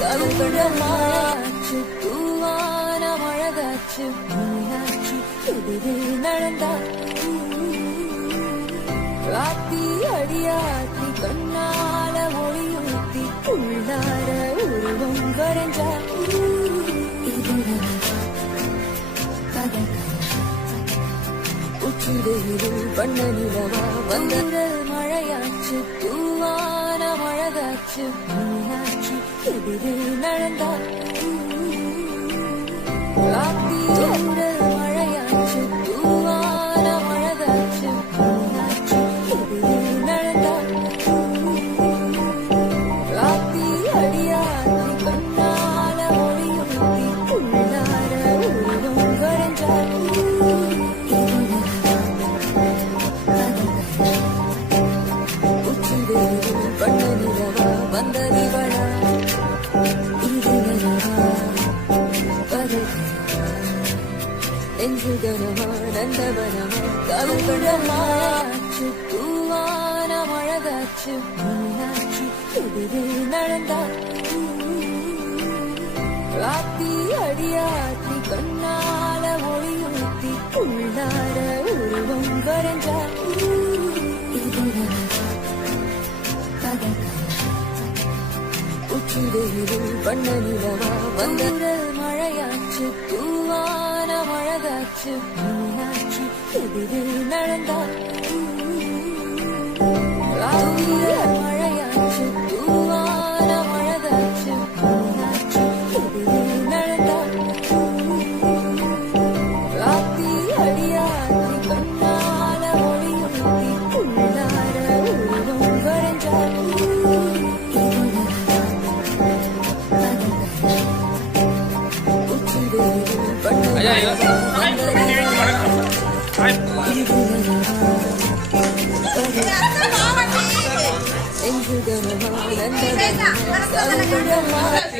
கல்கடமாச்சு தூவான மழகாச்சு மீனாட்சி எதிரே நடந்தா ராத்தி அடியாத்தி கண்ணால ஒளியூத்தி உள்ளார உருவம் வரைஞ்சா உச்சிடையிலும் பண்ண நிலவா வந்த மழையாச்சு தூவான மழகாச்சு மீனாட்சி எதிரே நடந்தா ராத்தி மழையாச்சு தூவான மழகாச்சு மீனாட்சி எதிரே நடந்தா ராத்தி அடியாத்தி கண்ணால ஒளியூத்தி உள்ளார உருவம் வரைஞ்சா கல்கடமாச்சு தூவான மழகாச்சு மீனாட்சி எதிரே நடந்தா ராத்தி அடியாத்தி கண்ணால ஒளியூத்தி உள்ளார உருவம் வரைஞ்சா உச்சிடையிலும் பண்ண நிலவா வந்த மழையாச்சு தூவான மழகாச்சு மீனாட்சி எதிரே நடந்தா ராத்தி மழையாச்சு தூவான மழகாச்சு மீனாட்சி எதிரே நடந்தா ராத்தி அடியாத்தி கண்ணால ஒளியூத்தி உள்ளார உருவம் வரைஞ்சா